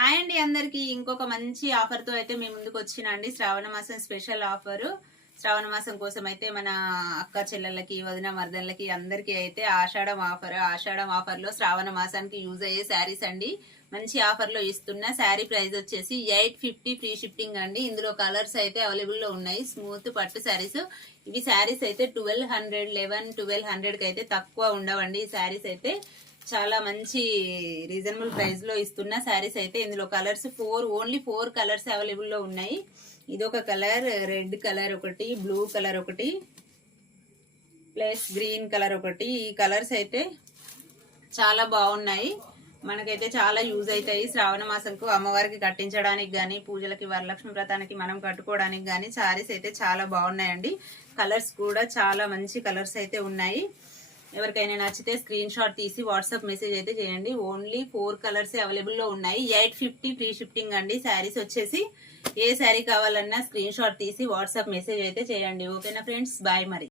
Hi అండి అందరికి ఇంకొక మంచి ఆఫర్ తో అయితే మీ ముందుకు వచ్చినండి. శ్రావణ మాసం స్పెషల్ ఆఫర్. శ్రావణ మాసం కోసం అయితే మన అక్క చెల్లెళ్ళకి వదిన మర్దళ్ళకి అందరికి అయితే ఆషాఢం ఆఫర్ లో శ్రావణ మాసానికి యూజ్ అయ్యే శారీస్ అండి. మంచి ఆఫర్ లో ఇస్తున్న శారీ ప్రైస్ వచ్చేసి 850 ఫ్రీ షిప్పింగ్ అండి. ఇందులో కలర్స్ అయితే అవైలబుల్ లో ఉన్నాయి. స్మూత్ పట్టు శారీస్. ఇవి శారీస్ అయితే 1200 కి అయితే తక్కువ ఉండవండి. ఈ శారీస్ అయితే చాలా మంచి రీజనబుల్ ప్రైస్ లో ఇస్తున్న శారీస్ అయితే ఇందులో కలర్స్ ఓన్లీ 4 కలర్స్ అవైలబుల్ లో ఉన్నాయి. ఇదొక కలర్, రెడ్ కలర్ ఒకటి, బ్లూ కలర్ ఒకటి, ప్లస్ గ్రీన్ కలర్ ఒకటి. ఈ కలర్స్ అయితే చాలా బాగున్నాయి. మనకైతే చాలా యూజ్ అవుతాయి. శ్రావణ మాసంకు అమ్మవారికి కట్టించడానికి గానీ, పూజలకి, వరలక్ష్మి వ్రతానికి మనం కట్టుకోవడానికి గానీ శారీస్ అయితే చాలా బాగున్నాయండి. కలర్స్ కూడా చాలా మంచి కలర్స్ అయితే ఉన్నాయి. ఎవరికైనా నచ్చితే స్క్రీన్ షాట్ తీసి వాట్సాప్ మెసేజ్ అయితే చేయండి. ఓన్లీ 4 కలర్స్ అవైలబుల్ లో ఉన్నాయి. 850 ఫ్రీ షిప్పింగ్ అండి. శారీస్ వచ్చేసి ఏ శారీ కావాలన్నా స్క్రీన్ షాట్ తీసి వాట్సాప్ మెసేజ్ అయితే చేయండి. ఓకేనా ఫ్రెండ్స్, బాయ్ మరి.